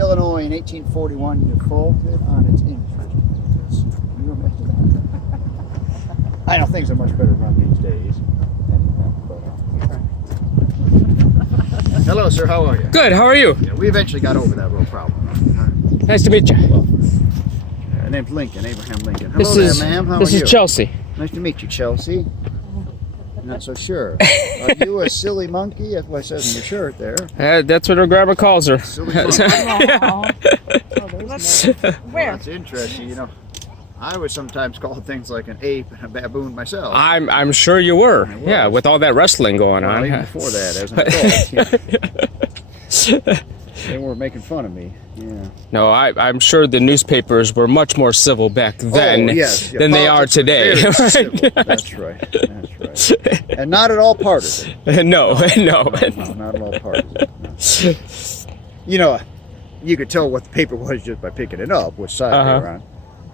Illinois in 1841 defaulted on its interest. Can you imagine that? I know things are much better run these days. Hello, sir. How are you? Good. How are you? Yeah, we eventually got over that real problem. Nice to meet you. Well, name's Lincoln, Abraham Lincoln. Hello This there, ma'am. How this are is you? Chelsea. Nice to meet you, Chelsea. Not so sure. Are you a silly monkey? That's what it says in your shirt there. That's what her grandma calls her. Silly monkey. Where? That's interesting. You know, I was sometimes called things like an ape and a baboon myself. I'm sure you were. I was. Yeah, with all that wrestling going Well, on. even before that, as an adult. They were making fun of me. Yeah. No, I'm sure the newspapers were much more civil back then yes. than they are Politics were today. very civil. That's right. That's right. And not at all partisan. no. No, not at all partisan. No. You know, you could tell what the paper was just by picking it up, which side they were on.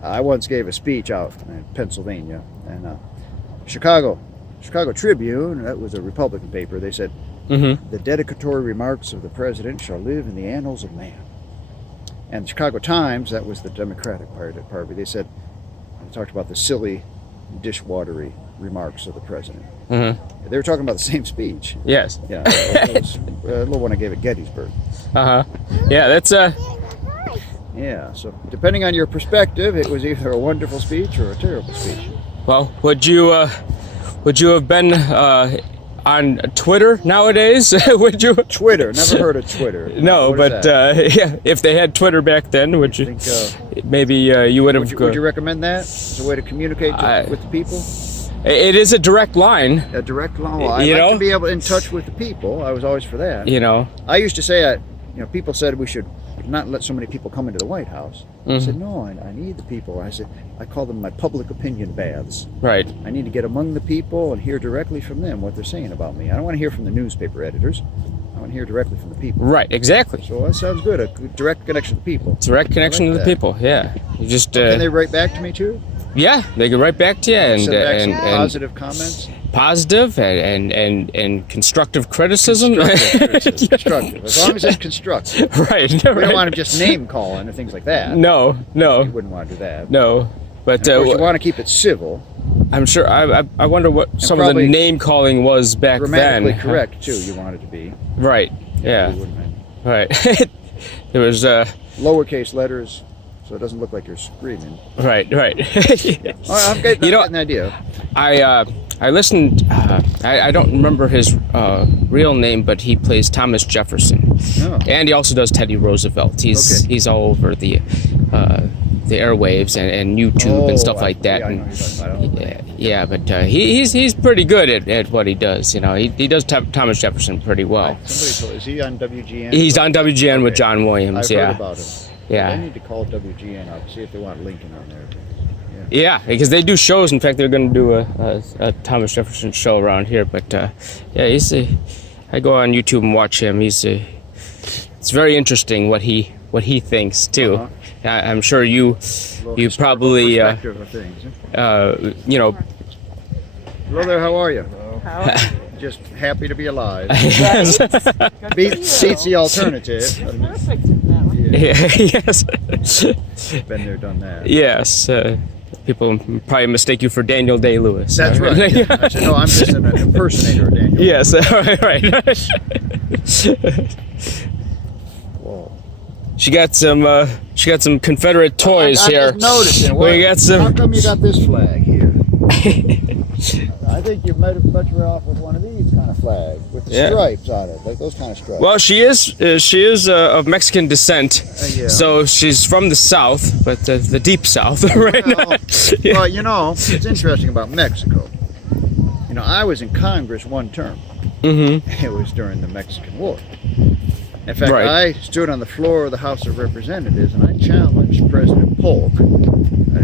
I once gave a speech out in Pennsylvania, and Chicago Tribune, that was a Republican paper, they said, the dedicatory remarks of the president shall live in the annals of man. And the Chicago Times, that was the Democratic Party, they said, they talked about the silly, dishwatery remarks of the president. They were talking about the same speech. Yes. Yeah, it was a little one I gave at Gettysburg. Yeah, that's Yeah, so depending on your perspective, it was either a wonderful speech or a terrible speech. Well, would you have been on Twitter nowadays? Would you? Twitter, never heard of Twitter. No, What is but that? yeah, if they had Twitter back then, would you? Think, Maybe you would have. would you recommend that as a way to communicate with the people? It is a direct line. A direct line. Well, I'd You like know? to be able in touch with the people. I was always for that. You know. I used to say, people said we should not let so many people come into the White House. I said, no, I need the people. I said, I call them my public opinion baths. Right. I need to get among the people and hear directly from them what they're saying about me. I don't want to hear from the newspaper editors. I want to hear directly from the people. Right. Exactly. So that sounds good. A direct connection to the people. Direct connection I to like the that. people. Yeah. You just. Can they write back to me too? Yeah, they go right back to you and Send back some and positive comments. positive and constructive criticism. Constructive. As long as it's constructive. Right. We don't want to just name calling or things like that. No. You wouldn't want to do that. No. But And of course, you want to keep it civil. I'm sure. I wonder what some of the probably name calling was back Grammatically then. correct too. You want it to be. Right. Yeah. You wouldn't mind. Right. There was Lowercase letters, so it doesn't look like you're screaming. right. I'm getting an idea. I listened. I don't remember his real name, but he plays Thomas Jefferson, and he also does Teddy Roosevelt. He's all over the airwaves and YouTube and stuff like that. Yeah, I know who you're talking about. Yeah, but he's pretty good at what he does. You know, he does Thomas Jefferson pretty well. Somebody told, is he on WGN? He's on WGN with John Williams. I've Yeah. heard about him. Yeah. I need to call WGN up, see if they want Lincoln on there. Yeah, because they do shows. In fact, they're going to do a Thomas Jefferson show around here. But yeah, I go on YouTube and watch him. It's very interesting what he thinks too. I'm sure you probably perspective of things, you know. Hello there. How are you? How are you? Just happy to be alive. Yes. Beats the alternative. Perfect in that one. Yes. Been there, done that. Yes. People probably mistake you for Daniel Day-Lewis. That's right. Yeah. I said, no, I'm just an impersonator of Daniel. Yes. Right. Whoa. She got some Confederate toys I here. just noticed. We got some. How come you got this flag here? I think you're better off with one of these kind of flags with the stripes on it, like those kind of stripes. Well, she is of Mexican descent, Yeah. so she's from the South, but the deep South, right? Well, you know, it's interesting about Mexico. You know, I was in Congress one term. It was during the Mexican War. In fact, I stood on the floor of the House of Representatives and I challenged President Polk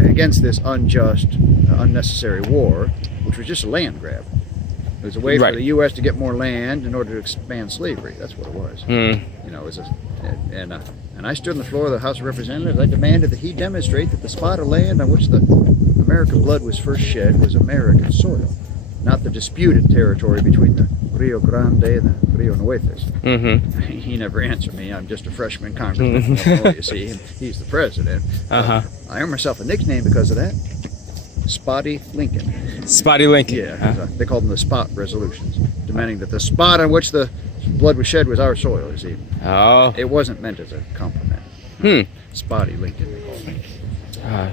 against this unjust, unnecessary war, which was just a land grab. It was a way for the U.S. to get more land in order to expand slavery. That's what it was. You know, it was and I stood on the floor of the House of Representatives. I demanded that he demonstrate that the spot of land on which the American blood was first shed was American soil, not the disputed territory between the Rio Grande than Rio Nueces. Mm-hmm. He never answered me. I'm just a freshman congressman from Illinois, you see. And he's the president. Uh-huh. I earned myself a nickname because of that. Spotty Lincoln. Spotty Lincoln. Yeah, 'cause, they called them the spot resolutions, demanding that the spot on which the blood was shed was our soil, you see. Oh. It wasn't meant as a compliment. Spotty Lincoln, they called me.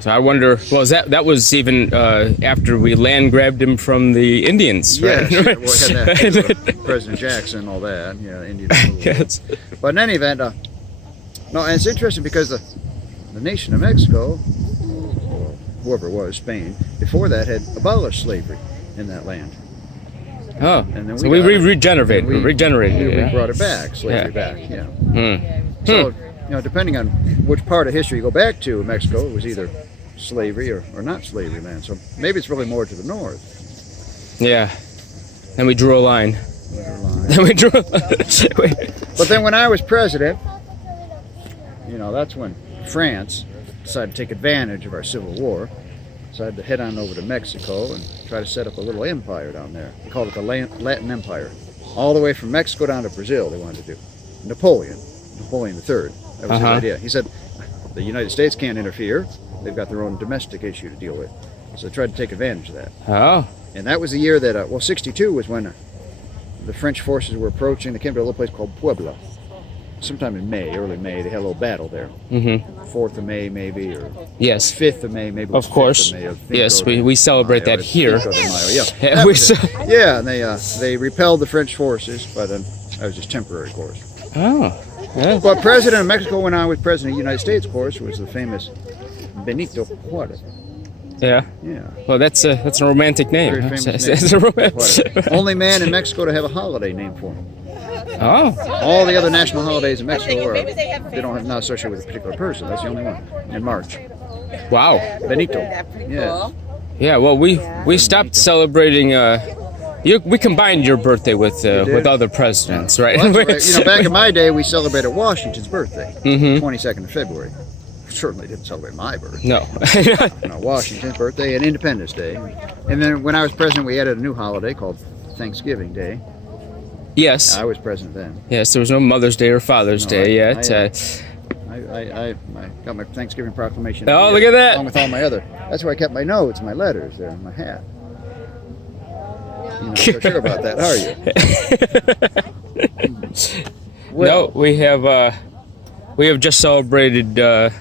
So I wonder. Well, that was even after we land grabbed him from the Indians, right? Yes, well, we had that too, President Jackson, all that, yeah, Indian rule. Yes. But in any event, no, and it's interesting because the nation of Mexico, or whoever it was, Spain, before that had abolished slavery in that land. Oh. And then So we regenerated. we Yeah. brought it back, slavery back, yeah. Hmm. So, depending on which part of history you go back to in Mexico, it was either slavery or not slavery land. So maybe it's really more to the north. Yeah. And we drew a line. Then we drew. But then when I was president, that's when France decided to take advantage of our Civil War, decided to head on over to Mexico and try to set up a little empire down there. They called it the Latin Empire. All the way from Mexico down to Brazil they wanted to do. Napoleon III, that was his idea. He said, the United States can't interfere. They've got their own domestic issue to deal with. So they tried to take advantage of that. Oh. And that was the year that, 62 was when the French forces were approaching. They came to a little place called Puebla. Sometime in May, early May, they had a little battle there. Mm-hmm. 4th of May, maybe, or Yes. 5th of May, maybe. Of course. May, Yes, we celebrate that here. Yeah, Yeah, that we was it. Yeah, and they repelled the French forces, but that was just temporary, of course. Oh. Yeah. But President of Mexico went on with President of the United States, of course, who was the famous Benito Juarez. Yeah. Yeah. Well, that's a romantic name. Very huh? famous It's name. a romance. Juarez. Only man in Mexico to have a holiday named for him. Oh. All the other national holidays in Mexico they don't have not associated with a particular person. That's the only one in March. Wow. Benito. Pretty Yeah. cool. Yeah. Well, we stopped celebrating. We combined your birthday with other presidents, right? Well, that's right. Back in my day, we celebrated Washington's birthday, 22nd of February. Certainly didn't celebrate my birthday. No. Washington's birthday and Independence Day. And then when I was president, we added a new holiday called Thanksgiving Day. Yes. I was president then. Yes. There was no Mother's Day or Father's No, Day I- yet. I got my Thanksgiving proclamation. Oh, look at that. Along with all my other. That's where I kept my notes, my letters there, my hat. You're not so sure about that, are you? No, we have just celebrated a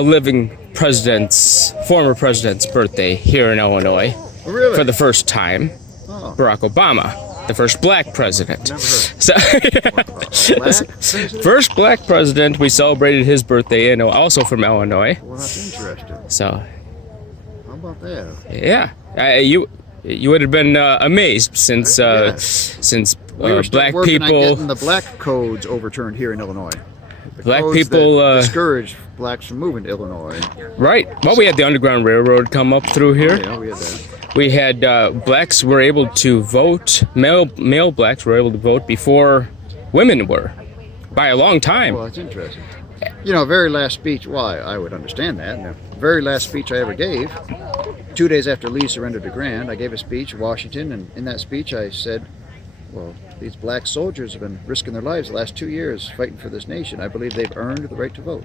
living former president's birthday here in Illinois Oh, really? for the first time. Oh. Barack Obama, the first black president. Never heard. So, Black president? first black president. We celebrated his birthday, and also from Illinois. Well, that's interesting. So, How about that? yeah, you would have been amazed since Yeah. since We were still black working on people. getting the black codes overturned here in Illinois. The Black codes people, that discouraged blacks from moving to Illinois. Right. Well, we had the Underground Railroad come up through here. Yeah, we had that. We had blacks were able to vote. Male blacks were able to vote before women were, by a long time. Well, that's interesting. Very last speech. Well, I would understand that. And the very last speech I ever gave, 2 days after Lee surrendered to Grant, I gave a speech in Washington, and in that speech I said, well, these black soldiers have been risking their lives the last 2 years fighting for this nation. I believe they've earned the right to vote.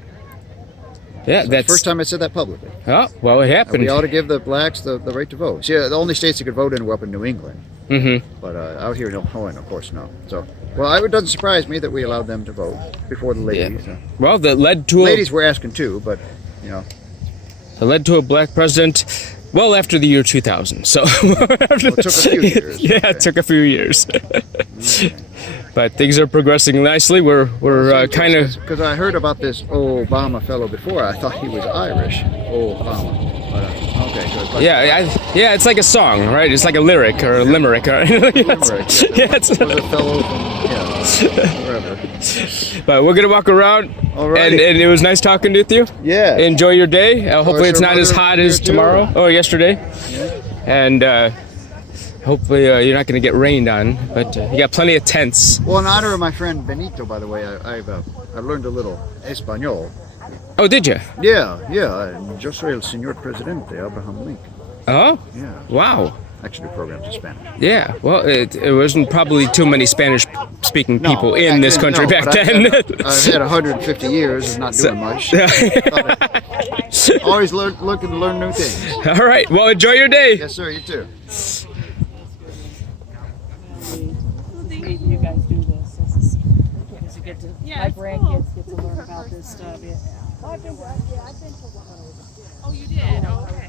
Yeah, So that's the first time I said that publicly. Oh, well, it And happened. we ought to give the blacks the right to vote. See, the only states that could vote in were up in New England. Mm-hmm. But out here in Illinois, of course, no. So, it doesn't surprise me that we allowed them to vote before the ladies. Well, that led to Ladies were asking too, but it led to a black president. Well, after the year 2000, so it took a few years. Yeah, Okay. it took a few years. But things are progressing nicely. We're kind of. Because I heard about this Obama fellow before. I thought he was Irish. Obama. But, okay, so it's like Yeah, it's like a song, right? It's like a lyric or a limerick. Or, yeah, was a fellow from wherever. But we're gonna walk around, Alrighty. and it was nice talking with you. Yeah. Enjoy your day. Hopefully, is it's your not as mother hot here as too? tomorrow or yesterday. And hopefully, you're not gonna get rained on. But you got plenty of tents. Well, in honor of my friend Benito, by the way, I learned a little Espanol. Oh, did you? Yeah. Yo soy el señor presidente, Abraham Lincoln. Oh, Yeah. wow. actually do programs in Spanish. Yeah, well, it wasn't probably too many Spanish-speaking people in back this then, country no, back but then. I've had 150 years of not doing much. Always looking to learn new things. All right, well, enjoy your day. Yes, sir. You too. You guys do this. This is because you get to my grandkids get to learn about this stuff. Yeah. I've been to one. Oh, you did? Oh, okay.